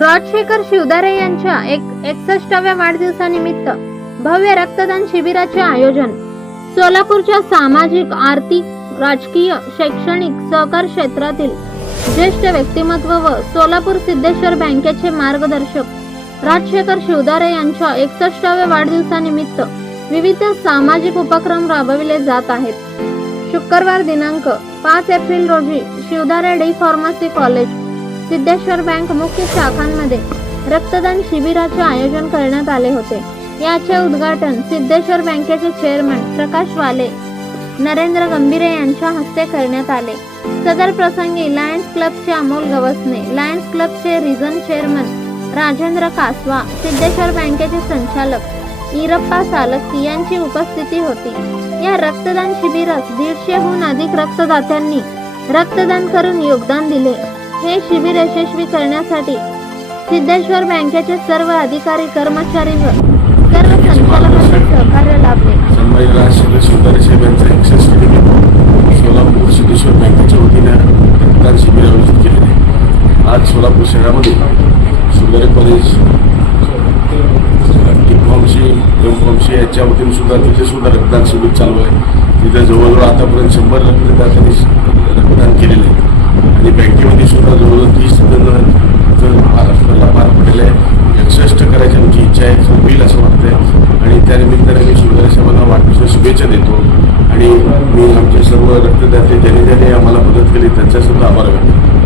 राजशेखर शिवदारे यांच्या एक एकसष्टाव्या वाढदिवसानिमित्त भव्य रक्तदान शिबिराचे आयोजन. सोलापूरच्या सामाजिक आर्थिक राजकीय शैक्षणिक सहकार क्षेत्रातील ज्येष्ठ व्यक्तिमत्व व सोलापूर सिद्धेश्वर बँकेचे मार्गदर्शक राजशेखर शिवदारे यांच्या एकसष्टाव्या वाढदिवसानिमित्त विविध सामाजिक उपक्रम राबविले जात आहेत. शुक्रवार दिनांक पाच एप्रिल रोजी Shivdare D pharmacy college Siddheshwar bank मुख्य शाखांमध्ये रक्तदान शिबिराचे आयोजन करण्यात आले होते. याचे उद्घाटन सिद्धेश्वर बँकेचे चेअरमन प्रकाश वाले नरेंद्र गंभीरे यांच्या हस्ते करण्यात आले. सदर प्रसंगी लायन्स क्लबचे अमोल गवसने लायन्स क्लबचे रिजन चेअरमन राजेंद्र कासवा सिद्धेश्वर बँकेचे संचालक इरप्पा सालक्की यांची उपस्थिती होती. या रक्तदान शिबिरात दीडशेहून अधिक रक्तदात्यांनी रक्तदान करून योगदान दिले. हे शिबिर यशस्वी करण्यासाठी सिद्धेश्वर बँकेचे सर्व अधिकारी कर्मचारी व सर्व संचालकांचे सहकार्य लाभले. सन्मानित राजशेखर शिवदारे साहेब यांचं एकसष्ट सोलापूर सिद्धेश्वर बँकेच्या वतीनं रक्तदान शिबिर आयोजित केलेले आहे. आज सोलापूर शहरामध्ये Sundar college D pharmacy M pharmacy याच्या वतीने सुद्धा तिथे सुद्धा रक्तदान शिबिर चालू आहे. तिथे जवळजवळ आतापर्यंत शंभर रक्तदात्यांनी रक्तदान केलेलं आहे आणि बँकेमध्ये सुद्धा जवळजवळ तीस जण महाराष्ट्राला पार पडलेलं आहे एकसष्ट करायची आमची इच्छा आहे होईल असं वाटतंय आणि त्यानिमित्ताने मी शिवदारे साहेबांना वाढदिवसाच्या शुभेच्छा देतो. आणि मी आमचे सर्व रक्तदाते ज्याने ज्याने आम्हाला मदत केली त्यांचासुद्धा आभार व्यक्त